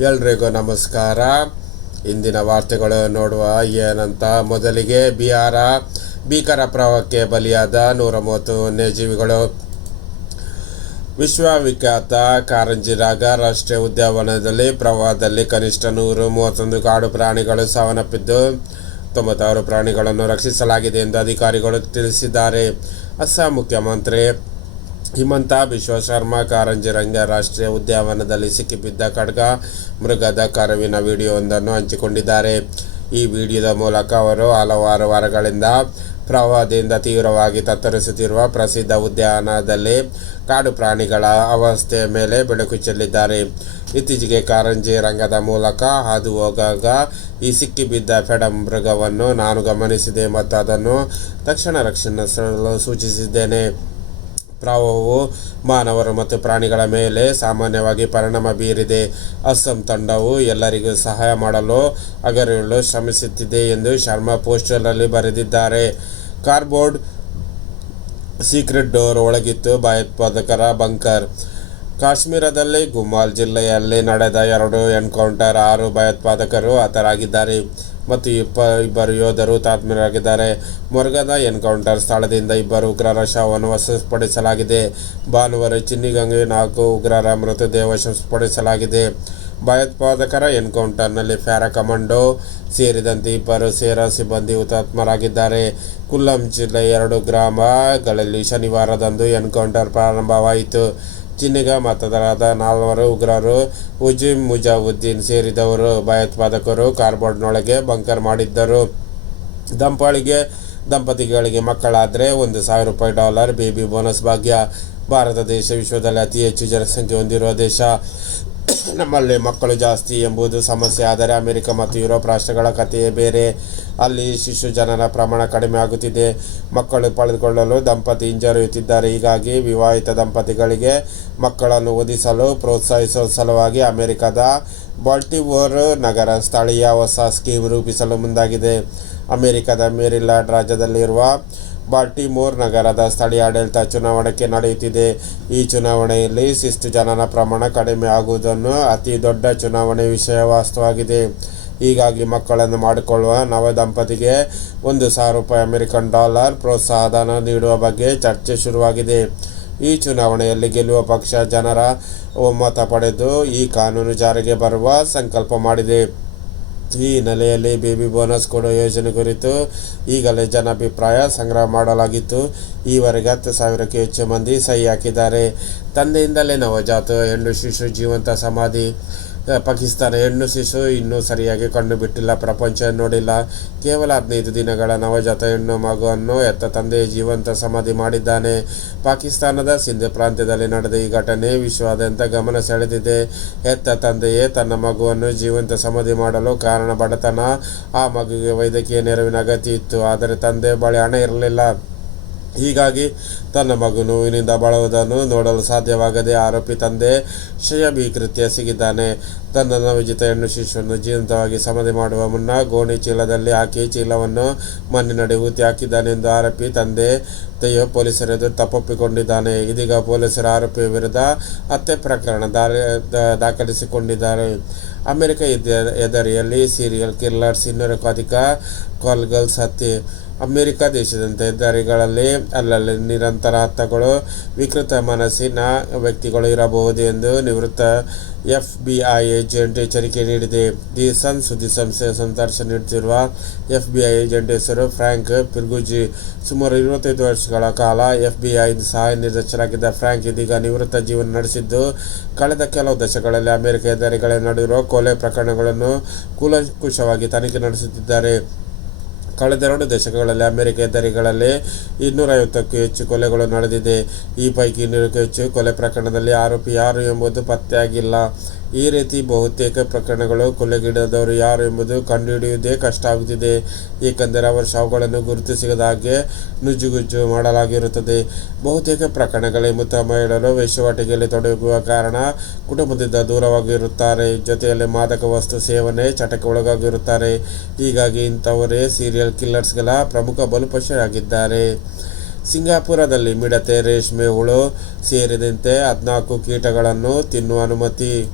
ಎಲ್ರಿಗೂ ನಮಸ್ಕಾರ. ಇಂದಿನ ವಾರ್ತೆಗಳು ನೋಡುವ ಏನಂತ ಮೊದಲಿಗೆ ಬಿಹಾರ ಭೀಕರ ಪ್ರವಾಹಕ್ಕೆ ಬಲಿಯಾದ ನೂರ ಮೂವತ್ತು ವನ್ಯಜೀವಿಗಳು. ವಿಶ್ವವಿಖ್ಯಾತ ಕಾರಂಜಿರಾಗ ರಾಷ್ಟ್ರೀಯ ಉದ್ಯಾನವನದಲ್ಲಿ ಪ್ರವಾಹದಲ್ಲಿ ಕನಿಷ್ಠ ನೂರು ಮೂವತ್ತೊಂದು ಕಾಡು ಪ್ರಾಣಿಗಳು ಸಾವನ್ನಪ್ಪಿದ್ದು, ತೊಂಬತ್ತಾರು ಪ್ರಾಣಿಗಳನ್ನು ರಕ್ಷಿಸಲಾಗಿದೆ ಎಂದು ಅಧಿಕಾರಿಗಳು ತಿಳಿಸಿದ್ದಾರೆ. ಅಸ್ಸಾಂ ಮುಖ್ಯಮಂತ್ರಿ ಹಿಮಂತ ಬಿಶ್ವ ಶರ್ಮಾ ಕಾರಂಜಿರಂಗ ರಾಷ್ಟ್ರೀಯ ಉದ್ಯಾನವನದಲ್ಲಿ ಸಿಕ್ಕಿಬಿದ್ದ ಖಡ್ಗ ಮೃಗದ ಕರವಿನ ವಿಡಿಯೋವೊಂದನ್ನು ಹಂಚಿಕೊಂಡಿದ್ದಾರೆ. ಈ ವಿಡಿಯೋದ ಮೂಲಕ ಅವರು ಹಲವಾರು ವಾರಗಳಿಂದ ಪ್ರವಾಹದಿಂದ ತೀವ್ರವಾಗಿ ತತ್ತರಿಸುತ್ತಿರುವ ಪ್ರಸಿದ್ಧ ಉದ್ಯಾನದಲ್ಲಿ ಕಾಡು ಪ್ರಾಣಿಗಳ ಅವಸ್ಥೆಯ ಮೇಲೆ ಬೆಳಕು ಚೆಲ್ಲಿದ್ದಾರೆ. ಇತ್ತೀಚೆಗೆ ಕಾರಂಜಿ ರಂಗದ ಮೂಲಕ ಹಾದು ಹೋಗಾಗ ಈ ಸಿಕ್ಕಿಬಿದ್ದ ಫೆಡಂ ಮೃಗವನ್ನು ನಾನು ಗಮನಿಸಿದೆ ಮತ್ತು ಅದನ್ನು ತಕ್ಷಣ ರಕ್ಷಣೆ ಸೂಚಿಸಿದ್ದೇನೆ. ಪ್ರವಾಹವು ಮಾನವರು ಮತ್ತು ಪ್ರಾಣಿಗಳ ಮೇಲೆ ಸಾಮಾನ್ಯವಾಗಿ ಪರಿಣಾಮ ಬೀರಿದೆ. ಅಸ್ಸಾಂ ತಂಡವು ಎಲ್ಲರಿಗೂ ಸಹಾಯ ಮಾಡಲು ಅಗರಗಳು ಶ್ರಮಿಸುತ್ತಿದೆ ಎಂದು ಶರ್ಮಾ ಪೋಸ್ಟರ್ನಲ್ಲಿ ಬರೆದಿದ್ದಾರೆ. ಕಾರ್ಬೋರ್ಡ್ ಸೀಕ್ರೆಟ್ ಡೋರ್ ಒಳಗಿತ್ತು ಭಯೋತ್ಪಾದಕರ ಬಂಕರ್. ಕಾಶ್ಮೀರದಲ್ಲಿ ಗುಮಾಲ್ ಜಿಲ್ಲೆಯಲ್ಲಿ ನಡೆದ ಎರಡು ಎನ್ಕೌಂಟರ್ ಆರು ಭಯೋತ್ಪಾದಕರು ಹತರಾಗಿದ್ದಾರೆ. ಮತ್ತು ಇಬ್ಬ ಇಬ್ಬರು ಯೋಧರು ತಾತ್ಮರಾಗಿದ್ದಾರೆ ಮೊರ್ಗದ ಎನ್ಕೌಂಟರ್ ಸ್ಥಳದಿಂದ ಇಬ್ಬರು ಉಗ್ರರ ಶವವನ್ನು ವಶಪಡಿಸಲಾಗಿದೆ. ಭಾನುವಾರ ಚಿನ್ನಿಗಂಗೆ ನಾಲ್ಕು ಉಗ್ರರ ಮೃತದೇಹ ವಶಪಡಿಸಲಾಗಿದೆ. ಭಯೋತ್ಪಾದಕರ ಎನ್ಕೌಂಟರ್ನಲ್ಲಿ ಫ್ಯಾರಾ ಕಮಾಂಡೋ ಸೇರಿದಂತೆ ಇಬ್ಬರು ಸೇರಾ ಸಿಬ್ಬಂದಿ ಹುತಾತ್ಮರಾಗಿದ್ದಾರೆ. ಕುಲ್ಲಂ ಜಿಲ್ಲೆಯ ಎರಡು ಗ್ರಾಮಗಳಲ್ಲಿ ಶನಿವಾರದಂದು ಎನ್ಕೌಂಟರ್ ಪ್ರಾರಂಭವಾಯಿತು. ಚಿನ್ನಿಗ ಮತದಾರರಾದ ನಾಲ್ವರು ಉಗ್ರರು ಉಜಿಮ್ ಮುಜಾವುದ್ದೀನ್ ಸೇರಿದವರು, ಭಯೋತ್ಪಾದಕರು ಕಾರ್ಬೋರ್ಡ್ನೊಳಗೆ ಬಂಕರ್ ಮಾಡಿದ್ದರು. ದಂಪಾಳಿಗೆ, ದಂಪತಿಗಳಿಗೆ ಮಕ್ಕಳಾದರೆ ಒಂದು ಸಾವಿರ ರೂಪಾಯಿ ಡಾಲರ್ ಬೇಬಿ ಬೋನಸ್ ಭಾಗ್ಯ. ಭಾರತ ದೇಶ ವಿಶ್ವದಲ್ಲಿ ಅತಿ ಹೆಚ್ಚು ಜನಸಂಖ್ಯೆ ಹೊಂದಿರುವ ದೇಶ. ನಮ್ಮಲ್ಲಿ ಮಕ್ಕಳು ಜಾಸ್ತಿ ಎಂಬುದು ಸಮಸ್ಯೆ. ಆದರೆ ಅಮೆರಿಕ ಮತ್ತು ಯುರೋಪ್ ರಾಷ್ಟ್ರಗಳ ಕಥೆಯೇ ಬೇರೆ. ಅಲ್ಲಿ ಶಿಶು ಜನನ ಪ್ರಮಾಣ ಕಡಿಮೆ ಆಗುತ್ತಿದೆ. ಮಕ್ಕಳು ಪಡೆದುಕೊಳ್ಳಲು ದಂಪತಿ ಹಿಂಜರಿಯುತ್ತಿದ್ದಾರೆ. ಹೀಗಾಗಿ ವಿವಾಹಿತ ದಂಪತಿಗಳಿಗೆ ಮಕ್ಕಳನ್ನು ಓದಿಸಲು ಪ್ರೋತ್ಸಾಹಿಸುವ ಸಲುವಾಗಿ ಅಮೆರಿಕದ ಬಾಲ್ಟಿವೋರ್ ನಗರ ಸ್ಥಳೀಯ ಹೊಸ ಸ್ಕೀಮ್ ರೂಪಿಸಲು ಮುಂದಾಗಿದೆ. ಅಮೆರಿಕದ ಮೇರಿಲ್ಯಾಂಡ್ ರಾಜ್ಯದಲ್ಲಿರುವ ಬಾಲ್ಟಿಮೋರ್ ನಗರದ ಸ್ಥಳೀಯ ಆಡಳಿತ ಚುನಾವಣೆ ನಡೆಯುತ್ತಿದೆ. ಈ ಚುನಾವಣೆಯಲ್ಲಿ ಶಿಸ್ತು ಜನನ ಪ್ರಮಾಣ ಕಡಿಮೆ ಆಗುವುದನ್ನು ಅತಿ ದೊಡ್ಡ ಚುನಾವಣೆ ವಿಷಯ ವಾಸ್ತವಾಗಿದೆ. ಹೀಗಾಗಿ ಮಕ್ಕಳನ್ನು ಮಾಡಿಕೊಳ್ಳುವ ನವ ದಂಪತಿಗೆ ಒಂದು ಸಾವಿರ ರೂಪಾಯಿ ಅಮೆರಿಕನ್ ಡಾಲರ್ ಪ್ರೋತ್ಸಾಹಧನ ನೀಡುವ ಬಗ್ಗೆ ಚರ್ಚೆ ಶುರುವಾಗಿದೆ. ಈ ಚುನಾವಣೆಯಲ್ಲಿ ಗೆಲ್ಲುವ ಪಕ್ಷ ಜನರ ಒಮ್ಮತ ಪಡೆದು ಈ ಕಾನೂನು ಜಾರಿಗೆ ಬರುವ ಸಂಕಲ್ಪ ಮಾಡಿದೆ. ಈ ಹಿನ್ನೆಲೆಯಲ್ಲಿ ಬೇಬಿ ಬೋನಸ್ ಕೊಡೋ ಯೋಜನೆ ಕುರಿತು ಈಗಲೇ ಜನಾಭಿಪ್ರಾಯ ಸಂಗ್ರಹ ಮಾಡಲಾಗಿತ್ತು. ಈವರೆಗೆ ಹತ್ತು ಸಾವಿರಕ್ಕೂ ಹೆಚ್ಚು ಮಂದಿ ಸಹಿ ಹಾಕಿದ್ದಾರೆ. ತಂದೆಯಿಂದಲೇ ನವಜಾತ, ಹೆಣ್ಣು, ಶಿಶು, ಜೀವಂತ ಸಮಾಧಿ ಪಾಕಿಸ್ತಾನ ಹೆಣ್ಣು ಶಿಶು ಇನ್ನೂ ಸರಿಯಾಗಿ ಕಣ್ಣು ಬಿಟ್ಟಿಲ್ಲ ಪ್ರಪಂಚ ನೋಡಿಲ್ಲ. ಕೇವಲ ಹದಿನೈದು ದಿನಗಳ ನವಜಾತ ಹೆಣ್ಣು ಮಗುವನ್ನು ಎತ್ತ ತಂದೆ ಜೀವಂತ ಸಮಾಧಿ ಮಾಡಿದ್ದಾನೆ. ಪಾಕಿಸ್ತಾನದ ಸಿಂಧ್ ಪ್ರಾಂತ್ಯದಲ್ಲಿ ನಡೆದ ಈ ಘಟನೆ ವಿಶ್ವಾದ್ಯಂತ ಗಮನ ಸೆಳೆದಿದೆ. ಎತ್ತ ತಂದೆಯೇ ತನ್ನ ಮಗುವನ್ನು ಜೀವಂತ ಸಮಾಧಿ ಮಾಡಲು ಕಾರಣ ಬಡತನ ಆ ಮಗುವಿಗೆ ವೈದ್ಯಕೀಯ ನೆರವಿನ ಅಗತ್ಯ ಇತ್ತು, ಆದರೆ ತಂದೆ ಬಳಿ ಹಣ ಇರಲಿಲ್ಲ. ಹೀಗಾಗಿ ತನ್ನ ಮಗು ನೋವಿನಿಂದ ಬಳಲುವುದನ್ನು ನೋಡಲು ಸಾಧ್ಯವಾಗದೆ ಆರೋಪಿ ತಂದೆ ಶಯಬಿ ಕೃತ್ಯ ಸಿಗಿದ್ದಾನೆ. ತನ್ನ ನವಜಿತ ಹೆಣ್ಣು ಶಿಶುವನ್ನು ಜೀವಂತವಾಗಿ ಸಮಾಧಿ ಮಾಡುವ ಮುನ್ನ ಗೋಣಿ ಚೀಲದಲ್ಲಿ ಹಾಕಿ ಚೀಲವನ್ನು ಮಣ್ಣಿನಡಿ ಹೂತಿ ಹಾಕಿದ್ದಾನೆ ಎಂದು ಆರೋಪಿ ತಂದೆ ತೆಯ್ಯೋ ಪೊಲೀಸರೆದು ತಪ್ಪೊಪ್ಪಿಕೊಂಡಿದ್ದಾನೆ. ಇದೀಗ ಪೊಲೀಸರು ಆರೋಪಿಯ ವಿರುದ್ಧ ಹತ್ಯೆ ಪ್ರಕರಣ ದಾರಿ ದಾಖಲಿಸಿಕೊಂಡಿದ್ದಾರೆ. ಅಮೆರಿಕ ಎದ- ಎದರಿಯಲ್ಲಿ ಸೀರಿಯಲ್ ಕಿಲ್ಲರ್ಸ್ ಇನ್ನೂರಕ್ಕೂ ಅಧಿಕ ಕಾಲ್ಗಲ್ಸ್ ಹತ್ಯೆ ಅಮೆರಿಕ ದೇಶದಂತೆ ಹೆದ್ದಾರಿಗಳಲ್ಲಿ ಅಲ್ಲಲ್ಲಿ ನಿರಂತರ ಹತ್ತಗಳು, ವಿಕೃತ ಮನಸ್ಸಿನ ವ್ಯಕ್ತಿಗಳು ಇರಬಹುದು ಎಂದು ನಿವೃತ್ತ ಎಫ್ ಬಿ ಐ ಏಜೆಂಟ್ ಎಚ್ಚರಿಕೆ ನೀಡಿದೆ. ದಿ ಸನ್ ಸುದ್ದಿ ಸಂಸ್ಥೆ ಸಂದರ್ಶನ ನೀಡುತ್ತಿರುವ ಎಫ್ ಬಿ ಐ ಏಜೆಂಟ್ ಹೆಸರು ಫ್ರಾಂಕ್ ಪಿರ್ಗುಜಿ. ಸುಮಾರು ಇರುವತ್ತೈದು ವರ್ಷಗಳ ಕಾಲ ಎಫ್ ಬಿ ಐ ಸಹಾಯ ನಿರ್ದೇಶಕರಾಗಿದ್ದ ಫ್ರಾಂಕ್ ಇದೀಗ ನಿವೃತ್ತ ಜೀವನ ನಡೆಸಿದ್ದು, ಕಳೆದ ಕೆಲವು ದಶಕಗಳಲ್ಲಿ ಅಮೆರಿಕ ಹೆದ್ದಾರಿಗಳ ನಡುವಿರುವ ಕೊಲೆ ಪ್ರಕರಣಗಳನ್ನು ಕೂಲಂಕುಷವಾಗಿ ತನಿಖೆ ನಡೆಸುತ್ತಿದ್ದಾರೆ. ಕಳೆದೆರಡು ದಶಕಗಳಲ್ಲಿ ಅಮೆರಿಕ ದರಿಗಳಲ್ಲಿ ಇನ್ನೂರೈವತ್ತಕ್ಕೂ ಹೆಚ್ಚು ಕೊಲೆಗಳು ನಡೆದಿದೆ. ಈ ಪೈಕಿ ಇನ್ನೂರಕ್ಕೂ ಹೆಚ್ಚು ಕೊಲೆ ಪ್ರಕರಣದಲ್ಲಿ ಆರೋಪಿ ಯಾರು ಎಂಬುದು ಪತ್ತೆಯಾಗಿಲ್ಲ. ಈ ರೀತಿ ಬಹುತೇಕ ಪ್ರಕರಣಗಳು ಕೊಲೆಗೀಡಾದವರು ಯಾರು ಎಂಬುದು ಕಂಡುಹಿಡಿಯುವುದೇ ಕಷ್ಟ ಆಗುತ್ತಿದೆ. ಏಕೆಂದರೆ ಅವರ ಶವಗಳನ್ನು ಗುರುತು ಸಿಗದ ಹಾಗೆ ನುಜ್ಜುಗುಜ್ಜು ಮಾಡಲಾಗಿರುತ್ತದೆ. ಬಹುತೇಕ ಪ್ರಕರಣಗಳಲ್ಲಿ ಮೃತ ಮಹಿಳೆಯರು ವೇಶ್ಯವಾಟಿಕೆಯಲ್ಲಿ ತೊಡಗುವ ಕಾರಣ ಕುಟುಂಬದಿಂದ ದೂರವಾಗಿರುತ್ತಾರೆ. ಜೊತೆಯಲ್ಲಿ ಮಾದಕ ವಸ್ತು ಸೇವನೆ ಚಟಕ್ಕೆ ಒಳಗಾಗಿರುತ್ತಾರೆ. ಹೀಗಾಗಿ ಇಂಥವರೇ ಸೀರಿಯಲ್ ಕಿಲ್ಲರ್ಸ್ಗಳ ಪ್ರಮುಖ ಬಲುಪಶರಾಗಿದ್ದಾರೆ. ಸಿಂಗಾಪುರದಲ್ಲಿ ಮಿಡತೆ ರೇಷ್ಮೆ ಹುಳು ಸೇರಿದಂತೆ ಹದಿನಾಲ್ಕು ಕೀಟಗಳನ್ನು ತಿನ್ನುವ ಅನುಮತಿ.